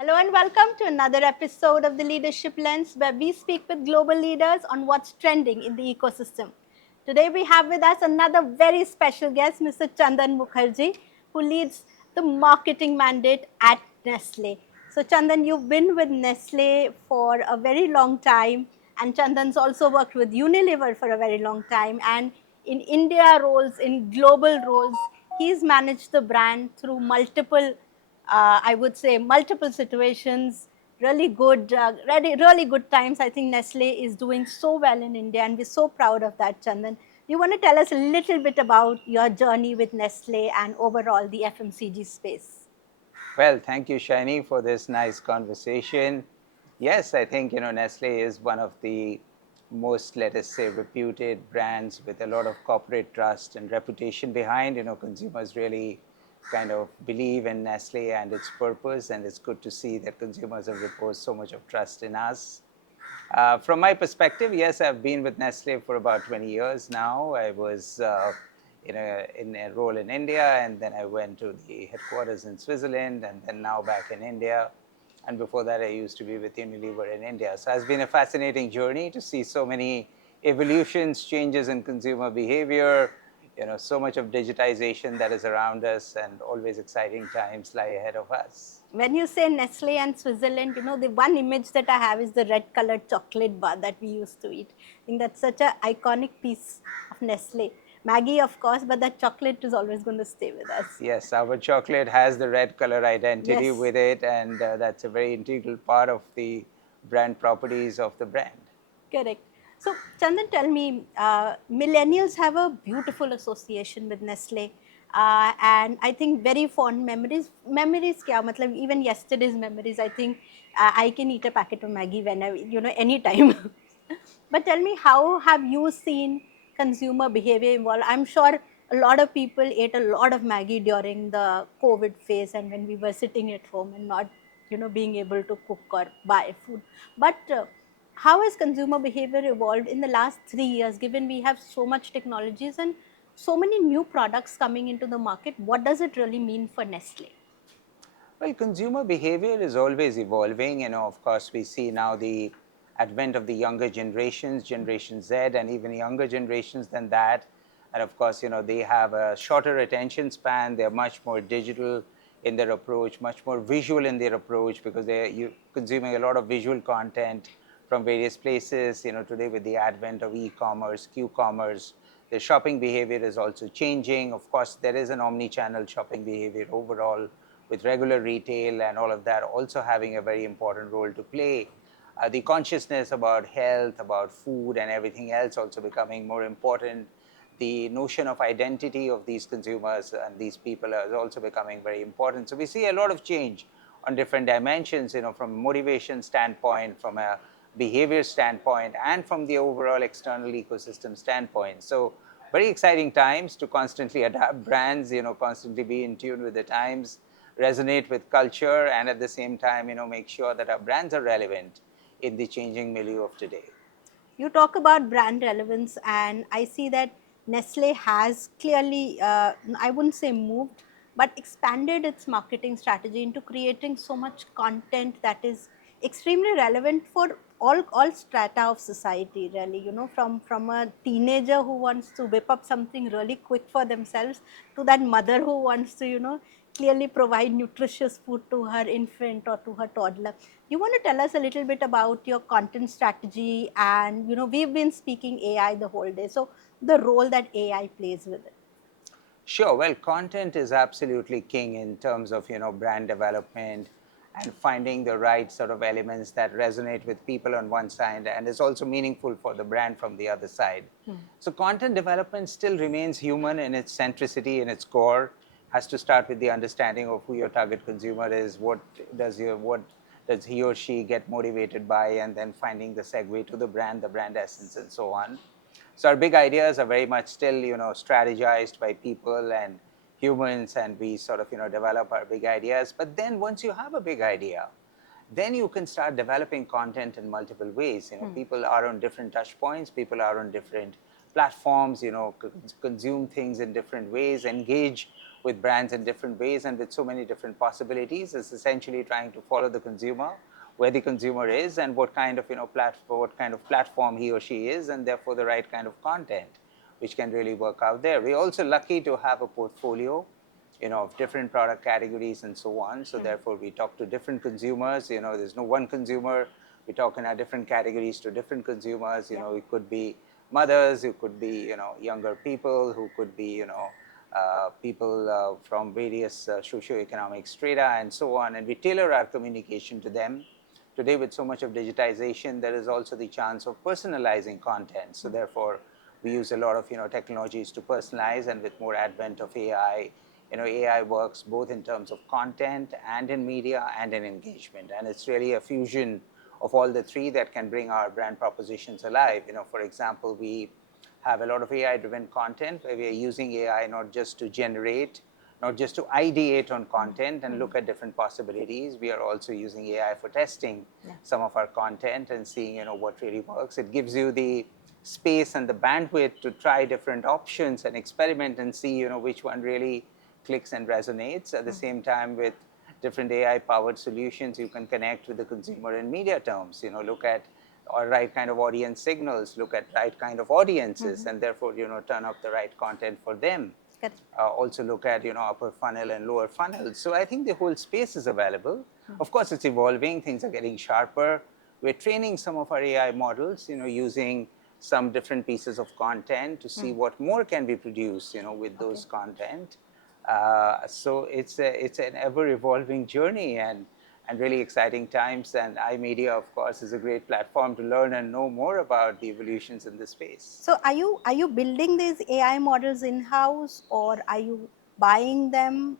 Hello and welcome to another episode of the Leadership Lens, where we speak with global leaders on what's trending in the ecosystem. Today we have with us another very special guest, Mr. Chandan Mukherji, who leads the marketing mandate at Nestle. So Chandan, you've been with Nestle for a very long time, and Chandan's also worked with Unilever for a very long time, and in India roles, in global roles, he's managed the brand through multiple I would say multiple situations, really good times. I think Nestle is doing so well in India, and we're so proud of that, Chandan. You want to tell us a little bit about your journey with Nestle and overall the FMCG space? Well, thank you, Shiny, for this nice conversation. Yes, I think Nestle is one of the most, let us say, reputed brands with a lot of corporate trust and reputation behind. Consumers really kind of believe in Nestle and its purpose, and it's good to see that consumers have reposed so much of trust in us. From my perspective, yes, I've been with Nestle for about 20 years now. I was in a role in India, and then I went to the headquarters in Switzerland, and then now back in India. And before that, I used to be with Unilever in India. So it's been a fascinating journey to see so many evolutions, changes in consumer behavior, so much of digitization that is around us, and always exciting times lie ahead of us. When you say Nestle and Switzerland, the one image that I have is the red colored chocolate bar that we used to eat. I think that's such an iconic piece of Nestle. Maggie, of course, but that chocolate is always going to stay with us. Yes, our chocolate has the red color identity Yes. with it, and that's a very integral part of the brand properties of the brand. Correct. So, Chandan, tell me, millennials have a beautiful association with Nestle, and I think very fond memories. Memories, kya? Matlab, even yesterday's memories. I think I can eat a packet of Maggie whenever, anytime. But tell me, how have you seen consumer behavior evolve? I'm sure a lot of people ate a lot of Maggie during the COVID phase, and when we were sitting at home and not, being able to cook or buy food. But how has consumer behavior evolved in the last 3 years, given we have so much technologies and so many new products coming into the market? What does it really mean for Nestle? Well, consumer behavior is always evolving. Of course, we see now the advent of the younger generations, Generation Z, and even younger generations than that. And of course, they have a shorter attention span. They're much more digital in their approach, much more visual in their approach, because they're consuming a lot of visual content from various places. Today with the advent of e-commerce, Q-commerce, the shopping behavior is also changing. Of course, there is an omni-channel shopping behavior overall, with regular retail and all of that also having a very important role to play. The consciousness about health, about food, and everything else also becoming more important. The notion of identity of these consumers and these people is also becoming very important. So we see a lot of change on different dimensions, from a motivation standpoint, from a behavior standpoint, and from the overall external ecosystem standpoint. So very exciting times to constantly adapt brands, constantly be in tune with the times, resonate with culture, and at the same time, make sure that our brands are relevant in the changing milieu of today. You talk about brand relevance, and I see that Nestle has clearly, I wouldn't say moved, but expanded its marketing strategy into creating so much content that is extremely relevant for all strata of society, really. From a teenager who wants to whip up something really quick for themselves, to that mother who wants to, clearly provide nutritious food to her infant or to her toddler. You want to tell us a little bit about your content strategy, and we've been speaking AI the whole day, so the role that AI plays with it. Sure. Well, content is absolutely king in terms of brand development and finding the right sort of elements that resonate with people on one side and is also meaningful for the brand from the other side. So content development still remains human in its centricity, in its core. Has to start with the understanding of who your target consumer is, what does he or she get motivated by, and then finding the segue to the brand essence, and so on. So our big ideas are very much still, strategized by people and humans, and we sort of, develop our big ideas. But then once you have a big idea, then you can start developing content in multiple ways. People are on different touch points, people are on different platforms, consume things in different ways, engage with brands in different ways, and with so many different possibilities. It's essentially trying to follow the consumer, where the consumer is, and what kind of platform he or she is, and therefore the right kind of content which can really work out there. We're also lucky to have a portfolio, of different product categories and so on. So therefore, we talk to different consumers. There's no one consumer. We talk in our different categories to different consumers. It could be mothers, it could be younger people, who could be people from various socioeconomic strata and so on. And we tailor our communication to them. Today, with so much of digitization, there is also the chance of personalizing content. So therefore, we use a lot of technologies to personalize, and with more advent of AI, AI works both in terms of content and in media and in engagement. And it's really a fusion of all the three that can bring our brand propositions alive. For example, we have a lot of AI-driven content where we are using AI not just to generate, not just to ideate on content and look at different possibilities. We are also using AI for testing some of our content and seeing what really works. It gives you the space and the bandwidth to try different options and experiment and see which one really clicks and resonates. At the same time, with different AI-powered solutions, you can connect with the consumer in media terms. Look at right kind of audience signals, look at right kind of audiences, and therefore turn up the right content for them. Also look at upper funnel and lower funnel. So I think the whole space is available. Of course, it's evolving. Things are getting sharper. We're training some of our AI models, using some different pieces of content to see what more can be produced, with those content. So it's an ever-evolving journey and really exciting times. And iMedia, of course, is a great platform to learn and know more about the evolutions in the space. So are you building these AI models in-house, or are you buying them?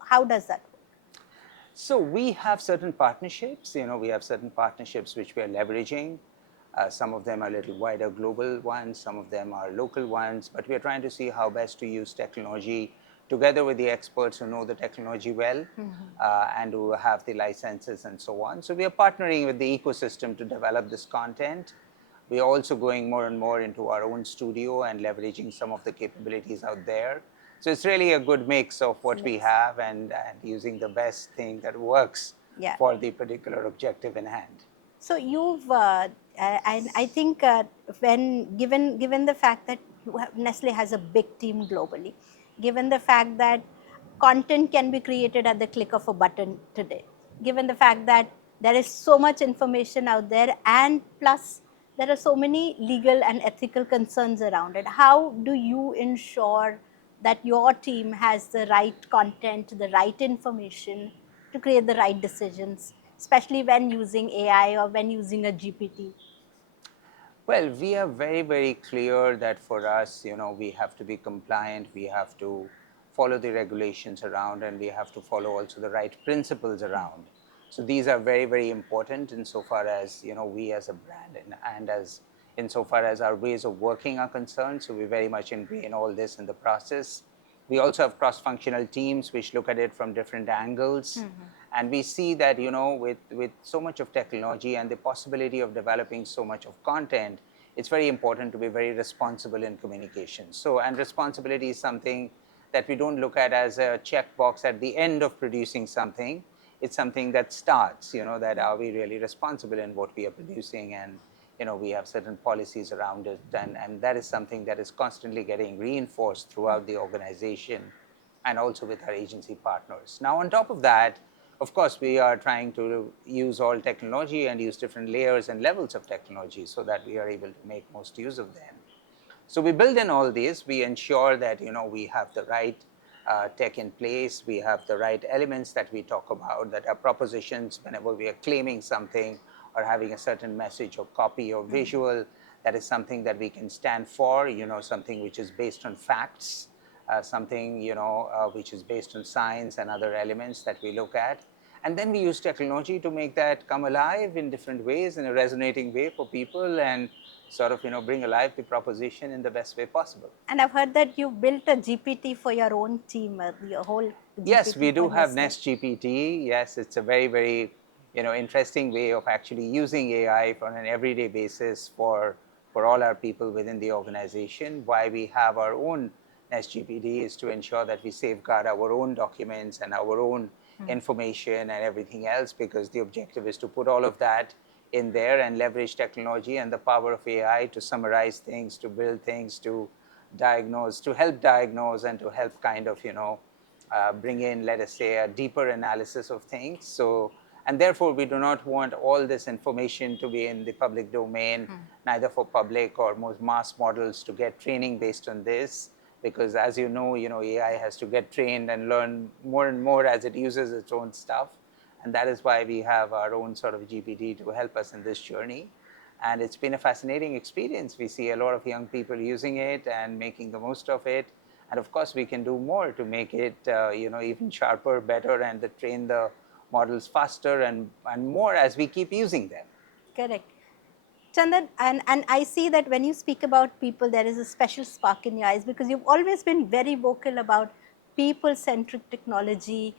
How does that work? So we have certain partnerships. We have certain partnerships which we are leveraging. Some of them are a little wider global ones. Some of them are local ones. But we are trying to see how best to use technology together with the experts who know the technology well, and who have the licenses and so on. So we are partnering with the ecosystem to develop this content. We are also going more and more into our own studio and leveraging some of the capabilities out there. So it's really a good mix of what we have and using the best thing that works for the particular objective in hand. So you've, and I think when given the fact that Nestle has a big team globally, given the fact that content can be created at the click of a button today, given the fact that there is so much information out there, and plus there are so many legal and ethical concerns around it, how do you ensure that your team has the right content, the right information to create the right decisions, especially when using AI or when using a GPT? Well, we are very, very clear that for us, we have to be compliant, we have to follow the regulations around, and we have to follow also the right principles around. So these are very, very important insofar as, we as a brand and as insofar as our ways of working are concerned. So we very much ingrain all this in the process. We also have cross-functional teams which look at it from different angles. And we see that, with so much of technology and the possibility of developing so much of content, it's very important to be very responsible in communication. So, and responsibility is something that we don't look at as a checkbox at the end of producing something. It's something that starts, that are we really responsible in what we are producing, and we have certain policies around it, and that is something that is constantly getting reinforced throughout the organization and also with our agency partners. Now, on top of that, of course, we are trying to use all technology and use different layers and levels of technology so that we are able to make most use of them. So we build in all these. We ensure that we have the right tech in place. We have the right elements that we talk about, that are propositions whenever we are claiming something or having a certain message or copy or visual, that is something that we can stand for, something which is based on facts, something which is based on science and other elements that we look at. And then we use technology to make that come alive in different ways, in a resonating way for people, and sort of bring alive the proposition in the best way possible. And I've heard that you built a GPT for your own team, your whole GPT. Yes, we do have Nest GPT. Yes, it's a very, very interesting way of actually using AI on an everyday basis for for all our people within the organization. Why we have our own NestGPD is to ensure that we safeguard our own documents and our own information and everything else, because the objective is to put all of that in there and leverage technology and the power of AI to summarize things, to build things, to diagnose, to help diagnose, and to help kind of, bring in, let us say, a deeper analysis of things. So, and therefore, we do not want all this information to be in the public domain, neither for public or most mass models to get training based on this, because as you know, AI has to get trained and learn more and more as it uses its own stuff. And that is why we have our own sort of GPT to help us in this journey. And it's been a fascinating experience. We see a lot of young people using it and making the most of it. And of course, we can do more to make it even sharper, better, and to train the models faster and more as we keep using them. Correct. Chandan, and I see that when you speak about people, there is a special spark in your eyes, because you've always been very vocal about people-centric technology,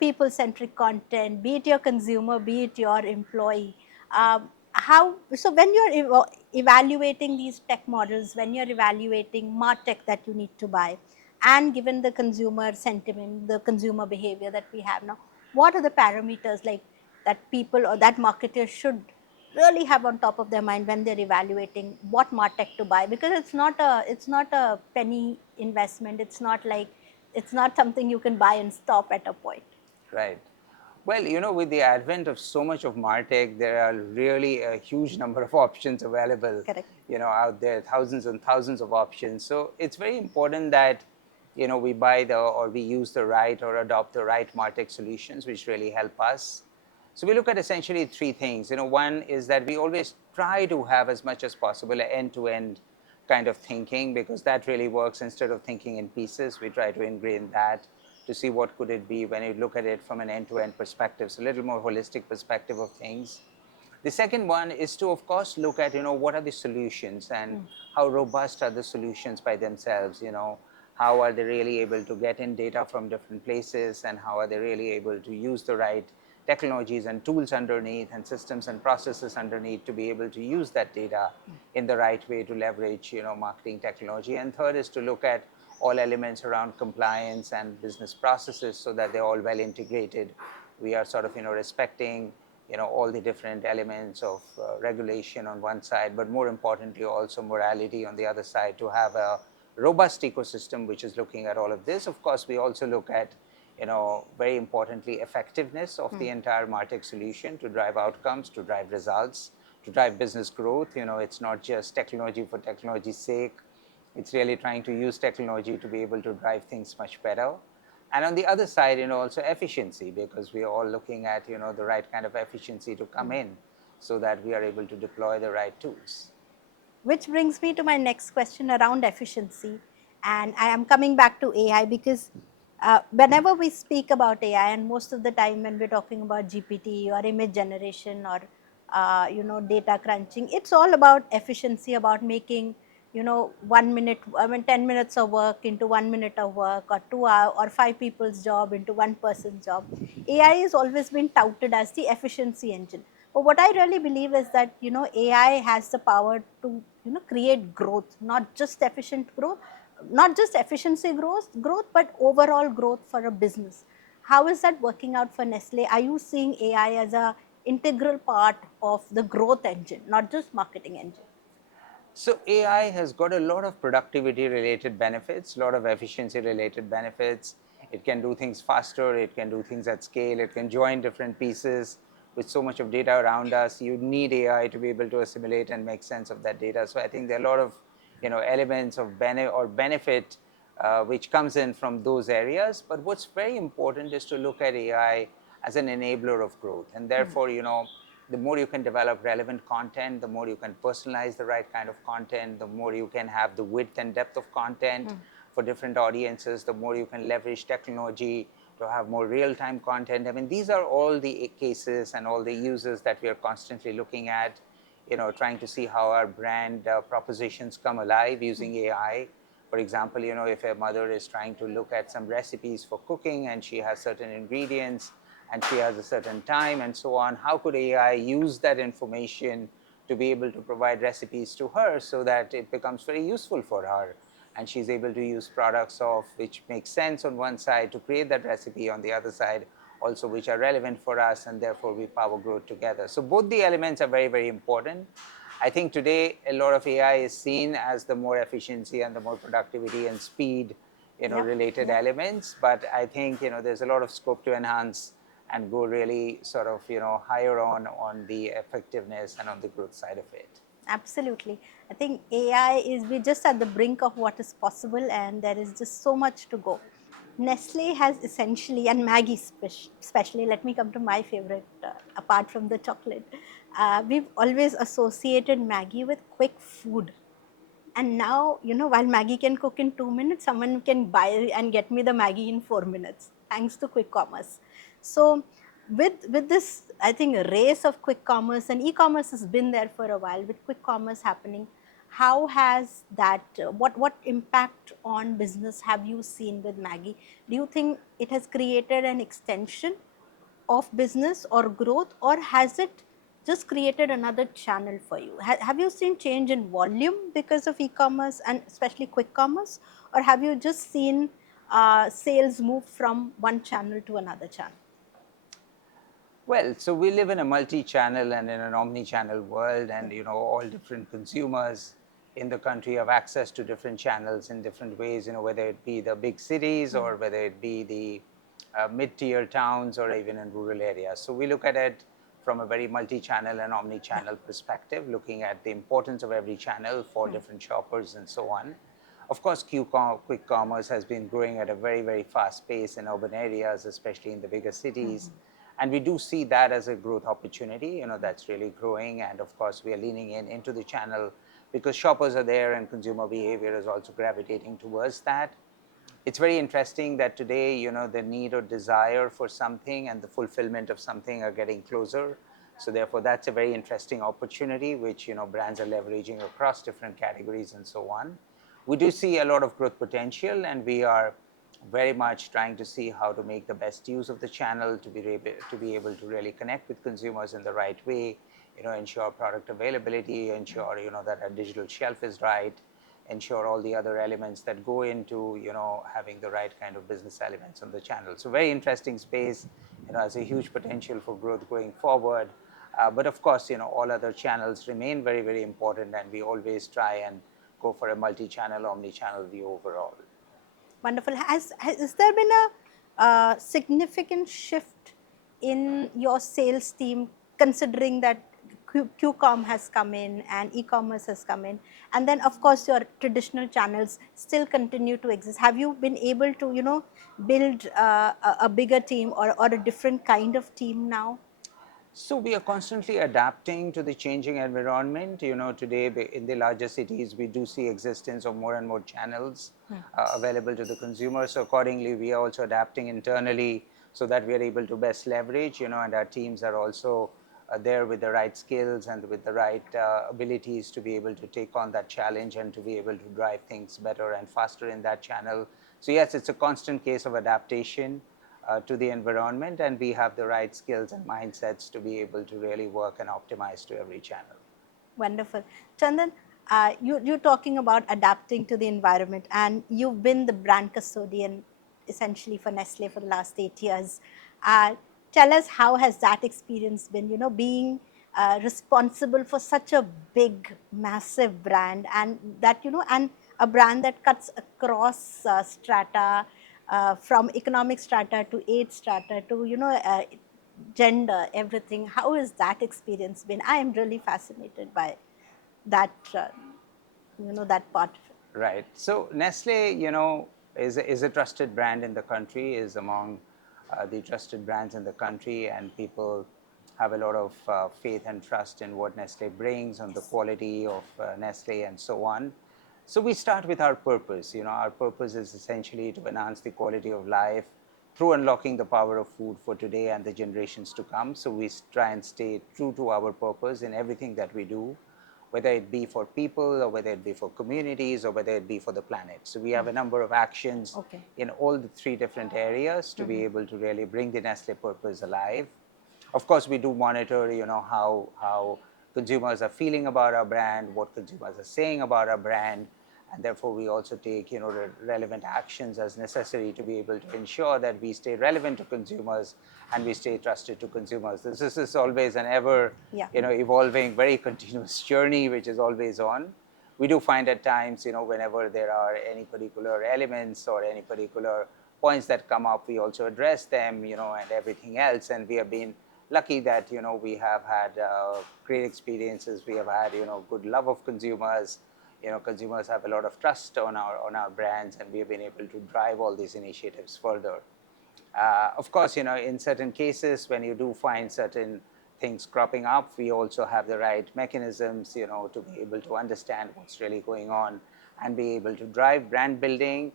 people-centric content, be it your consumer, be it your employee. So when you're evaluating these tech models, when you're evaluating MarTech that you need to buy, and given the consumer sentiment, the consumer behavior that we have now, what are the parameters like that people or that marketers should really have on top of their mind when they're evaluating what martech to buy? Because it's not a penny investment. It's not something you can buy and stop at a point. Right. Well, with the advent of so much of MarTech, there are really a huge number of options available, Correct. out there, thousands and thousands of options. So it's very important that, we buy or we use the right or adopt the right MarTech solutions, which really help us. So we look at essentially three things. One is that we always try to have as much as possible an end-to-end kind of thinking, because that really works. Instead of thinking in pieces, we try to ingrain that to see what could it be when you look at it from an end-to-end perspective, so a little more holistic perspective of things. The second one is to, of course, look at, what are the solutions and how robust are the solutions by themselves, how are they really able to get in data from different places, and how are they really able to use the right technologies and tools underneath and systems and processes underneath to be able to use that data in the right way to leverage, marketing technology. And third is to look at all elements around compliance and business processes so that they're all well integrated. We are sort of, respecting, all the different elements of regulation on one side, but more importantly also morality on the other side, to have a robust ecosystem which is looking at all of this. Of course, we also look at, very importantly, effectiveness of the entire MarTech solution to drive outcomes, to drive results, to drive business growth. It's not just technology for technology's sake. It's really trying to use technology to be able to drive things much better. And on the other side, also efficiency, because we are all looking at, the right kind of efficiency to come in so that we are able to deploy the right tools. Which brings me to my next question around efficiency. And I am coming back to AI, because whenever we speak about AI, and most of the time when we're talking about GPT or image generation or data crunching, it's all about efficiency, about making 1 minute, 10 minutes of work into 1 minute of work, or 2 hour or 5 people's job into one person's job. AI has always been touted as the efficiency engine. But what I really believe is that AI has the power to create growth, not just efficient growth, not just efficiency growth, but overall growth for a business. How is that working out for Nestle? Are you seeing AI as a integral part of the growth engine, not just marketing engine? So AI has got a lot of productivity related benefits, a lot of efficiency related benefits. It can do things faster, it can do things at scale, it can join different pieces. With so much of data around us, you need AI to be able to assimilate and make sense of that data. So I think there are a lot of elements of benefit which comes in from those areas. But what's very important is to look at AI as an enabler of growth. And therefore, the more you can develop relevant content, the more you can personalize the right kind of content, the more you can have the width and depth of content for different audiences, the more you can leverage technology to have more real-time content. I mean, these are all the cases and all the uses that we are constantly looking at, trying to see how our brand propositions come alive using AI. For example, if a mother is trying to look at some recipes for cooking and she has certain ingredients and she has a certain time and so on, how could AI use that information to be able to provide recipes to her so that it becomes very useful for her. And she's able to use products of which make sense on one side to create that recipe on the other side, also which are relevant for us, and therefore we power growth together. So both the elements are very, very important. I think today a lot of AI is seen as the more efficiency and the more productivity and speed, Yep. related Yep. elements. But I think, there's a lot of scope to enhance and go really sort of, higher on the effectiveness and on the growth side of it. Absolutely. I think AI is, we're just at the brink of what is possible, and there is just so much to go. Nestle has essentially, and Maggie especially, let me come to my favorite, apart from the chocolate. We've always associated Maggie with quick food. And now, while Maggie can cook in 2 minutes, someone can buy and get me the Maggie in 4 minutes, thanks to quick commerce. So, with this, I think race of quick commerce, and e-commerce has been there for a while. With quick commerce happening, how has that? What impact on business have you seen with Maggie? Do you think it has created an extension of business or growth, or has it just created another channel for you? Have you seen change in volume because of e-commerce and especially quick commerce, or have you just seen sales move from one channel to another channel? Well, so we live in a multi-channel and in an omni-channel world, and all different consumers in the country have access to different channels in different ways. Whether it be the big cities or whether it be the mid-tier towns or even in rural areas. So we look at it from a very multi-channel and omni-channel perspective, looking at the importance of every channel for different shoppers and so on. Of course, quick commerce has been growing at a very, very fast pace in urban areas, especially in the bigger cities. And we do see that as a growth opportunity, that's really growing. And of course, we are leaning into the channel because shoppers are there and consumer behavior is also gravitating towards that. It's very interesting that today, the need or desire for something and the fulfillment of something are getting closer. So therefore, that's a very interesting opportunity, which, brands are leveraging across different categories and so on. We do see a lot of growth potential, and we are very much trying to see how to make the best use of the channel to be able to really connect with consumers in the right way, ensure product availability, ensure, that our digital shelf is right, ensure all the other elements that go into, having the right kind of business elements on the channel. So very interesting space, has a huge potential for growth going forward. But of course, all other channels remain very, very important, and we always try and go for a multi-channel, omni-channel view overall. Wonderful. Has there been a significant shift in your sales team, considering that QCom has come in and e-commerce has come in, and then of course your traditional channels still continue to exist? Have you been able to, build a bigger team or a different kind of team now? So we are constantly adapting to the changing environment. Today in the larger cities, we do see existence of more and more channels available to the consumer. So accordingly, we are also adapting internally so that we are able to best leverage, and our teams are also there with the right skills and with the right abilities to be able to take on that challenge and to be able to drive things better and faster in that channel. So yes, it's a constant case of adaptation to the environment, and we have the right skills and mindsets to be able to really work and optimize to every channel. Wonderful. Chandan, you're talking about adapting to the environment, and you've been the brand custodian essentially for Nestle for the last 8 years. Tell us, how has that experience been, being responsible for such a big, massive brand, and that, and a brand that cuts across strata, from economic strata to age strata to, gender, everything. How has that experience been? I am really fascinated by that, that part of it. Right. So Nestle, is a trusted brand in the country, is among the trusted brands in the country, and people have a lot of faith and trust in what Nestle brings, on the quality of Nestle and so on. So we start with our purpose. Our purpose is essentially to enhance the quality of life through unlocking the power of food for today and the generations to come. So we try and stay true to our purpose in everything that we do, whether it be for people or whether it be for communities or whether it be for the planet. So we have a number of actions in all the three different areas to be able to really bring the Nestle purpose alive. Of course, we do monitor, how consumers are feeling about our brand, what consumers are saying about our brand, and therefore we also take the relevant actions as necessary to be able to ensure that we stay relevant to consumers and we stay trusted to consumers. This is always an ever Yeah. evolving, very continuous journey which is always on. We do find at times, whenever there are any particular elements or any particular points that come up, we also address them, and everything else. And we have been lucky that we have had great experiences. We have had good love of consumers. Consumers have a lot of trust on our brands, and we have been able to drive all these initiatives further. Of course, in certain cases, when you do find certain things cropping up, we also have the right mechanisms, to be able to understand what's really going on and be able to drive brand building.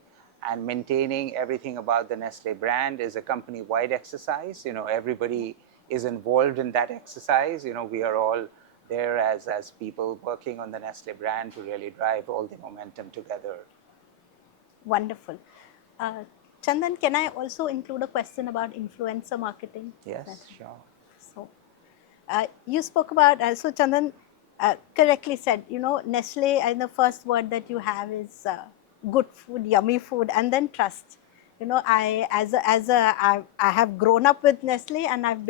And maintaining everything about the Nestle brand is a company-wide exercise. Everybody is involved in that exercise. We are all there as people working on the Nestle brand to really drive all the momentum together. Wonderful. Uh, Chandan, can I also include a question about influencer marketing? Yes, sure. So, you spoke about, so Chandan correctly said, Nestle, and the first word that you have is good food, yummy food, and then trust. I have grown up with Nestle, and I've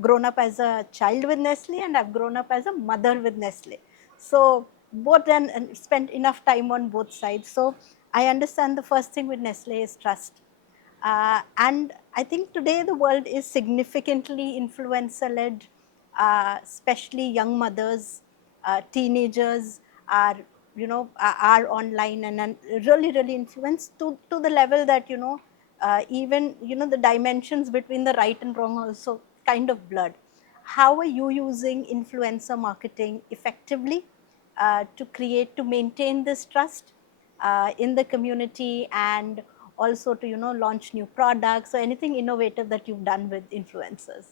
grown up as a child with Nestle, and I've grown up as a mother with Nestle. So both, and spent enough time on both sides. So I understand the first thing with Nestle is trust. And I think today the world is significantly influencer-led, especially young mothers, teenagers are, are online and really, really influenced to the level that, even, the dimensions between the right and wrong also kind of blurred. How are you using influencer marketing effectively to maintain this trust in the community, and also to launch new products or anything innovative that you've done with influencers?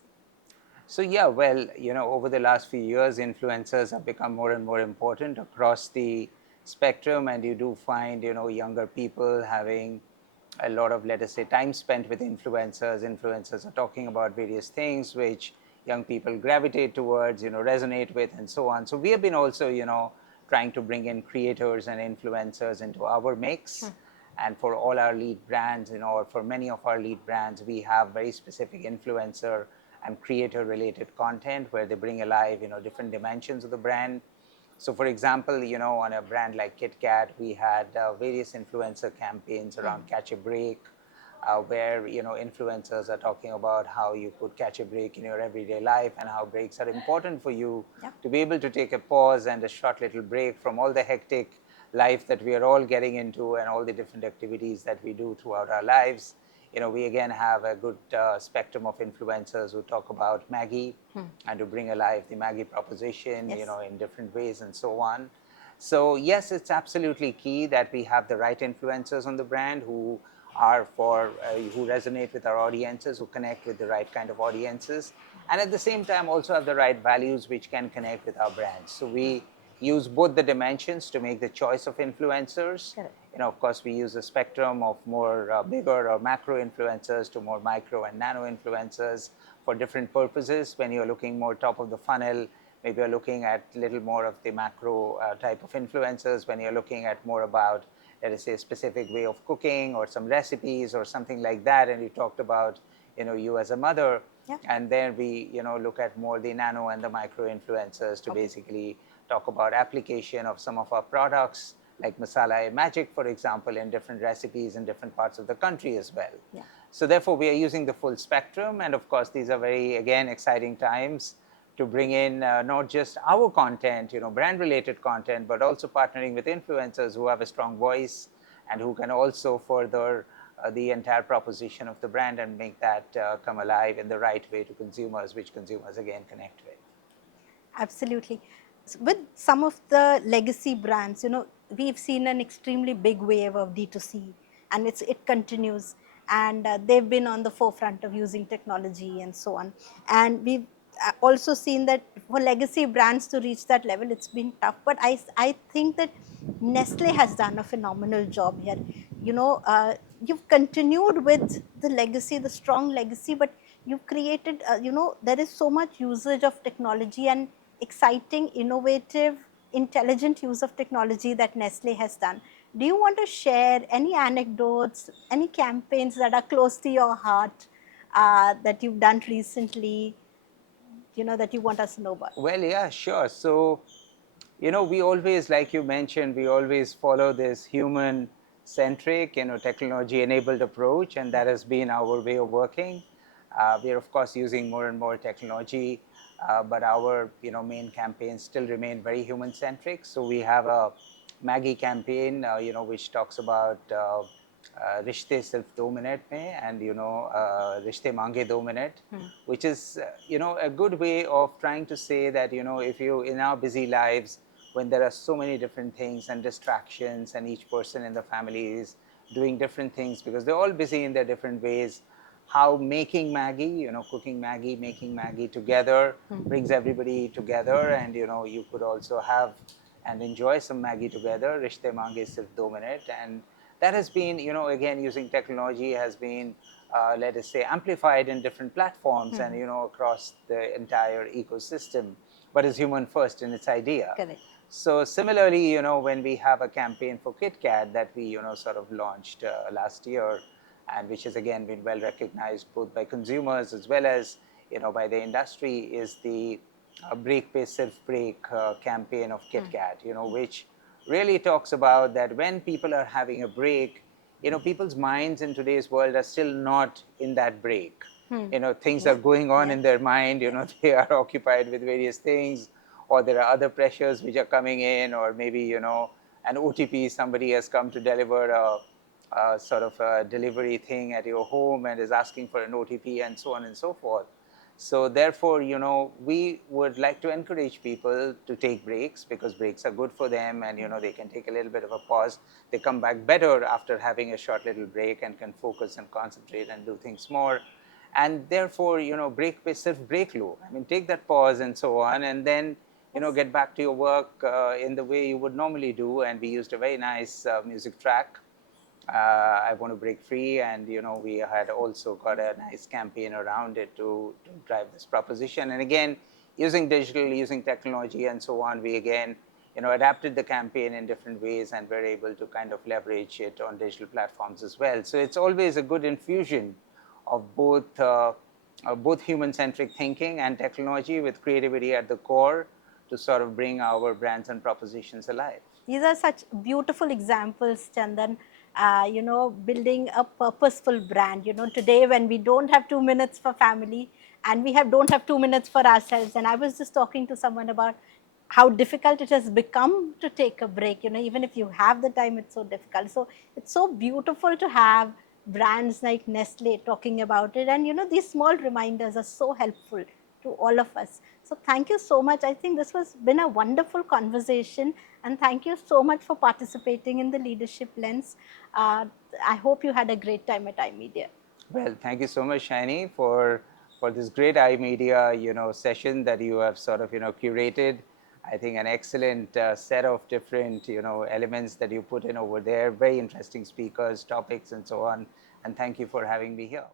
So yeah, well, over the last few years, influencers have become more and more important across the spectrum, and you do find, younger people having a lot of, let us say, time spent with influencers. Influencers are talking about various things which young people gravitate towards, resonate with, and so on. So we have been also, trying to bring in creators and influencers into our mix. And for all our lead brands, or for many of our lead brands, we have very specific influencer and creator related content where they bring alive, different dimensions of the brand. So for example, on a brand like KitKat, we had various influencer campaigns around catch a break, where influencers are talking about how you could catch a break in your everyday life and how breaks are important for you to be able to take a pause and a short little break from all the hectic life that we are all getting into and all the different activities that we do throughout our lives. We again have a good spectrum of influencers who talk about Maggie and to bring alive the Maggie proposition, in different ways and so on. So yes, it's absolutely key that we have the right influencers on the brand who who resonate with our audiences, who connect with the right kind of audiences, and at the same time also have the right values which can connect with our brands. So we use both the dimensions to make the choice of influencers. Correct. Of course, we use a spectrum of more bigger or macro influencers to more micro and nano influencers for different purposes. When you're looking more top of the funnel, maybe you're looking at a little more of the macro type of influencers. When you're looking at more about, let us say, a specific way of cooking or some recipes or something like that, and you talked about, you as a mother, and then we, look at more the nano and the micro influencers to basically talk about application of some of our products, like Masala Magic, for example, in different recipes in different parts of the country as well. So therefore, we are using the full spectrum. And of course, these are very, again, exciting times to bring in not just our content, brand-related content, but also partnering with influencers who have a strong voice and who can also further the entire proposition of the brand and make that come alive in the right way to consumers, which consumers, again, connect with. Absolutely. With some of the legacy brands, we've seen an extremely big wave of D2C, and it continues. And they've been on the forefront of using technology and so on. And we've also seen that for legacy brands to reach that level, it's been tough. But I think that Nestle has done a phenomenal job here. You've continued with the legacy, the strong legacy, but you've created, there is so much usage of technology, and exciting, innovative, intelligent use of technology that Nestle has done. Do you want to share any anecdotes, any campaigns that are close to your heart that you've done recently, that you want us to know about? Well, yeah, sure. So, we always, like you mentioned, we always follow this human-centric, technology-enabled approach, and that has been our way of working. We're, of course, using more and more technology, but our, main campaigns still remain very human-centric. So we have a Maggie campaign, which talks about रिश्ते सिर्फ 2 minute में and रिश्ते मांगे 2 minute, which is a good way of trying to say that if you in our busy lives, when there are so many different things and distractions and each person in the family is doing different things because they're all busy in their different ways, how making Maggie, cooking Maggie, making Maggie together brings everybody together, and you could also have and enjoy some Maggie together. Rishte mange sirf 2 minute, and that has been, again, using technology has been, let us say, amplified in different platforms and, across the entire ecosystem, but is human first in its idea. Correct. So similarly, when we have a campaign for KitKat that we, sort of launched last year, and which has again been well recognized both by consumers as well as, by the industry, is the Break Pay Sirf Break campaign of KitKat, which really talks about that when people are having a break, people's minds in today's world are still not in that break. Things are going on in their mind, they are occupied with various things, or there are other pressures which are coming in, or maybe, an OTP, somebody has come to deliver a sort of a delivery thing at your home and is asking for an OTP and so on and so forth. So therefore, we would like to encourage people to take breaks because breaks are good for them, and they can take a little bit of a pause. They come back better after having a short little break and can focus and concentrate and do things more. And therefore, break pe sirf break lo. I mean, take that pause and so on, and then get back to your work in the way you would normally do. And we used a very nice music track, I want to break free, and we had also got a nice campaign around it to drive this proposition. And again, using digital, using technology and so on, we again adapted the campaign in different ways, and we're able to kind of leverage it on digital platforms as well. So it's always a good infusion of both human-centric thinking and technology with creativity at the core to sort of bring our brands and propositions alive. These are such beautiful examples, Chandan. Building a purposeful brand. Today when we don't have 2 minutes for family and we don't have 2 minutes for ourselves. And I was just talking to someone about how difficult it has become to take a break. Even if you have the time, it's so difficult. So it's so beautiful to have brands like Nestle talking about it. And these small reminders are so helpful to all of us. So thank you so much. I think this has been a wonderful conversation, and thank you so much for participating in the Leadership Lens. I hope you had a great time at iMedia. Well, thank you so much, Shani, for this great iMedia session that you have sort of curated. I think an excellent set of different elements that you put in over there. Very interesting speakers, topics, and so on. And thank you for having me here.